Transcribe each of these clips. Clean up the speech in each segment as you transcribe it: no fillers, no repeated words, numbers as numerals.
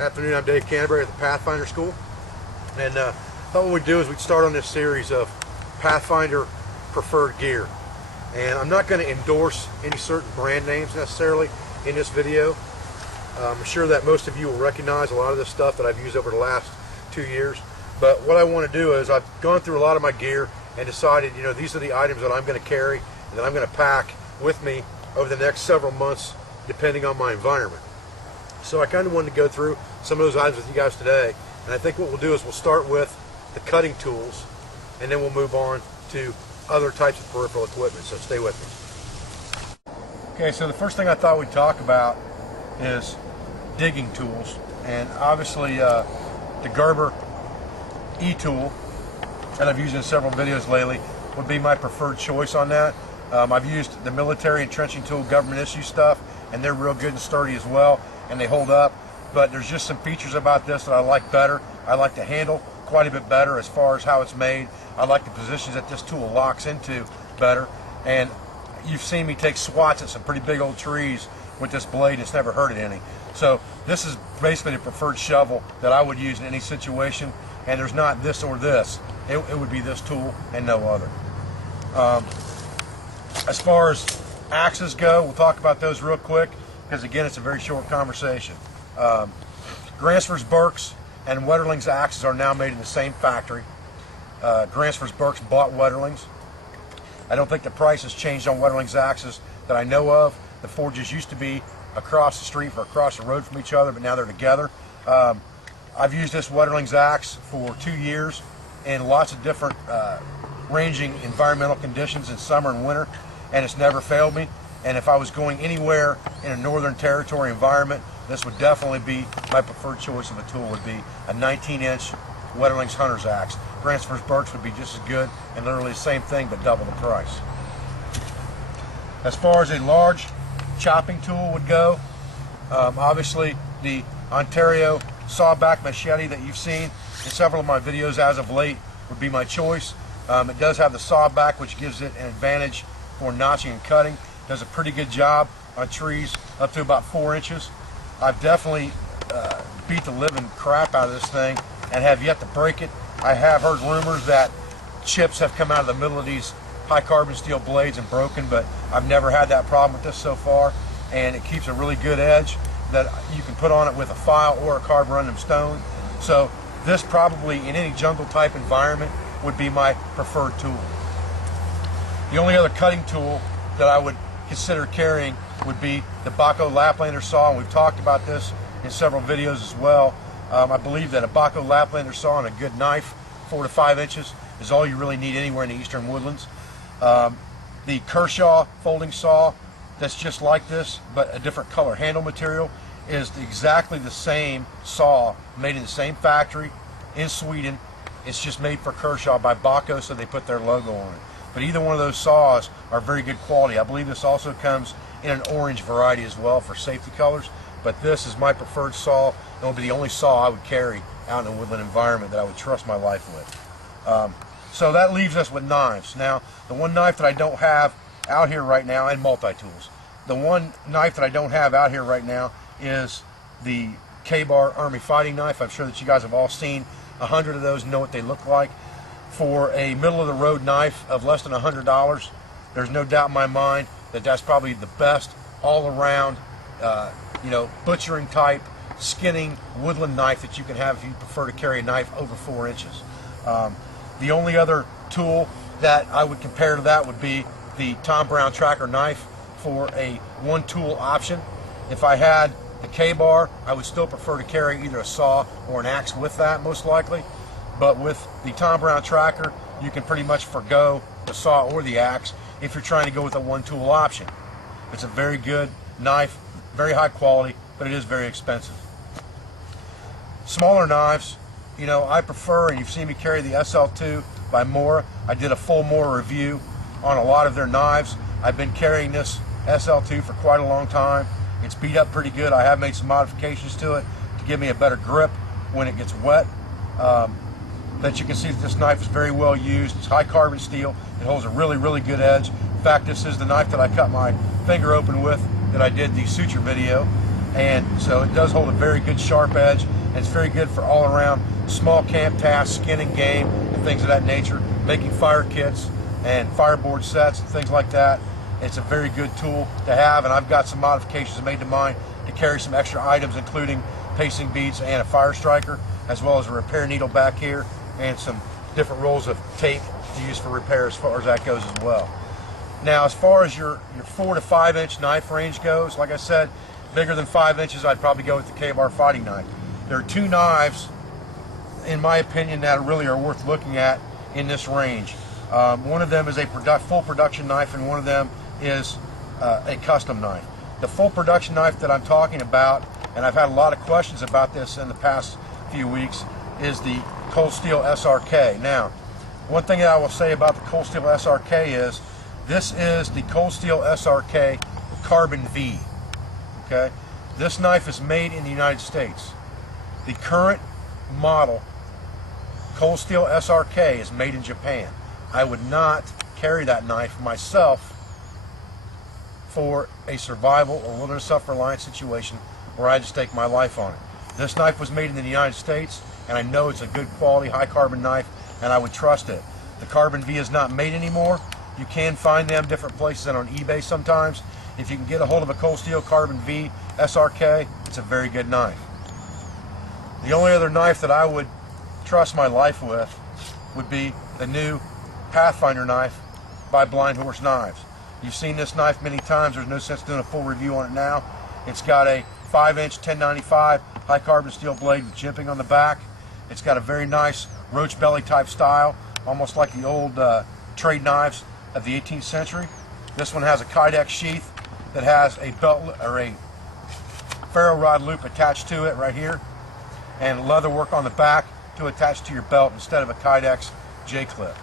Afternoon, I'm Dave Canterbury at the Pathfinder School, and thought what we'd do is we'd start on this series of Pathfinder preferred gear. And I'm not going to endorse any certain brand names necessarily in this video. I'm sure that most of you will recognize a lot of this stuff that I've used over the last 2 years. But what I want to do is I've gone through a lot of my gear and decided, you know, these are the items that I'm going to carry and that I'm going to pack with me over the next several months depending on my environment. So I kind of wanted to go through some of those items with you guys today, and I think what we'll do is we'll start with the cutting tools and then we'll move on to other types of peripheral equipment, so stay with me. Okay, so the first thing I thought we'd talk about is digging tools, and obviously the Gerber E-tool that I've used in several videos lately would be my preferred choice on that. I've used the military entrenching tool government issue stuff, and they're real good and sturdy as well, and they hold up, but there's just some features about this that I like better. I like the handle quite a bit better as far as how it's made. I like the positions that this tool locks into better, and you've seen me take swats at some pretty big old trees with this blade, and it's never hurted any. So this is basically the preferred shovel that I would use in any situation, and there's not this or this. It would be this tool and no other. As far as axes go, we'll talk about those real quick, because again, it's a very short conversation. Gransfors Burkes and Wetterlings axes are now made in the same factory. Gransfors Burkes bought Wetterlings. I don't think the price has changed on Wetterlings axes that I know of. The forges used to be across the street or across the road from each other, but now they're together. I've used this Wetterlings axe for 2 years in lots of different ranging environmental conditions in summer and winter, and it's never failed me. And if I was going anywhere in a Northern Territory environment, this would definitely be my preferred choice of a tool. Would be a 19-inch Wetterlings Hunter's axe. Gransfors Burkes would be just as good, and literally the same thing, but double the price. As far as a large chopping tool would go, obviously the Ontario sawback machete that you've seen in several of my videos as of late would be my choice. It does have the sawback, which gives it an advantage for notching and cutting. Does a pretty good job on trees up to about 4 inches. I've definitely beat the living crap out of this thing and have yet to break it. I have heard rumors that chips have come out of the middle of these high carbon steel blades and broken, but I've never had that problem with this so far, and it keeps a really good edge that you can put on it with a file or a carved random stone. So this probably in any jungle type environment would be my preferred tool. The only other cutting tool that I would consider carrying would be the Bahco Laplander saw, and we've talked about this in several videos as well. I believe that a Bahco Laplander saw and a good knife, 4 to 5 inches, is all you really need anywhere in the eastern woodlands. The Kershaw folding saw, that's just like this, but a different color handle material, is exactly the same saw, made in the same factory in Sweden. It's just made for Kershaw by Bahco, so they put their logo on it. But either one of those saws are very good quality. I believe this also comes in an orange variety as well for safety colors, but this is my preferred saw. It will be the only saw I would carry out in a woodland environment that I would trust my life with. So that leaves us with knives. Now, the one knife that I don't have out here right now, and multi-tools, the one knife that I don't have out here right now is the Ka-Bar Army Fighting Knife. I'm sure that you guys have all seen 100 of those and know what they look like. For a middle-of-the-road knife of less than $100, there's no doubt in my mind that that's probably the best all-around, butchering type, skinning woodland knife that you can have if you prefer to carry a knife over 4 inches. The only other tool that I would compare to that would be the Tom Brown Tracker knife for a one-tool option. If I had the Ka-Bar, I would still prefer to carry either a saw or an axe with that, most likely. But with the Tom Brown Tracker, you can pretty much forgo the saw or the axe if you're trying to go with a one-tool option. It's a very good knife, very high quality, but it is very expensive. Smaller knives, you know, I prefer, and you've seen me carry the SL2 by Mora. I did a full Mora review on a lot of their knives. I've been carrying this SL2 for quite a long time. It's beat up pretty good. I have made some modifications to it to give me a better grip when it gets wet. But you can see that this knife is very well used. It's high carbon steel. It holds a really, really good edge. In fact, this is the knife that I cut my finger open with that I did the suture video. and so it does hold a very good sharp edge, and it's very good for all around small camp tasks, skinning game and things of that nature, making fire kits and fireboard sets and things like that. It's a very good tool to have, and I've got some modifications made to mine to carry some extra items, including pacing beads and a fire striker, as well as a repair needle back here and some different rolls of tape to use for repair as far as that goes as well. Now, as far as your 4 to 5 inch knife range goes, like I said, bigger than 5 inches, I'd probably go with the Ka-Bar fighting knife. There are two knives, in my opinion, that really are worth looking at in this range. One of them is a full production knife, and one of them is a custom knife. The full production knife that I'm talking about, and I've had a lot of questions about this in the past few weeks, is the Cold Steel SRK. Now, one thing that I will say about the Cold Steel SRK is this is the Cold Steel SRK Carbon V. Okay, this knife is made in the United States. The current model Cold Steel SRK is made in Japan. I would not carry that knife myself for a survival or wilderness self-reliance situation where I just take my life on it. This knife was made in the United States, and I know it's a good quality, high carbon knife, and I would trust it. The Carbon V is not made anymore. You can find them different places and on eBay sometimes. If you can get a hold of a Cold Steel Carbon V SRK, it's a very good knife. The only other knife that I would trust my life with would be the new Pathfinder knife by Blind Horse Knives. You've seen this knife many times. There's no sense doing a full review on it now. It's got a 5-inch 1095 high carbon steel blade with jimping on the back. It's got a very nice roach belly type style, almost like the old trade knives of the 18th century. This one has a Kydex sheath that has a belt or a ferro rod loop attached to it right here, and leather work on the back to attach to your belt instead of a Kydex J-clip.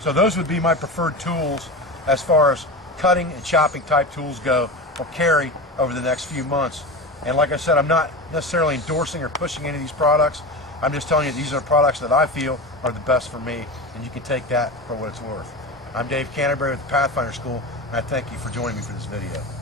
So those would be my preferred tools as far as cutting and chopping type tools go, or carry over the next few months. And like I said, I'm not necessarily endorsing or pushing any of these products. I'm just telling you these are products that I feel are the best for me, and you can take that for what it's worth. I'm Dave Canterbury with the Pathfinder School, and I thank you for joining me for this video.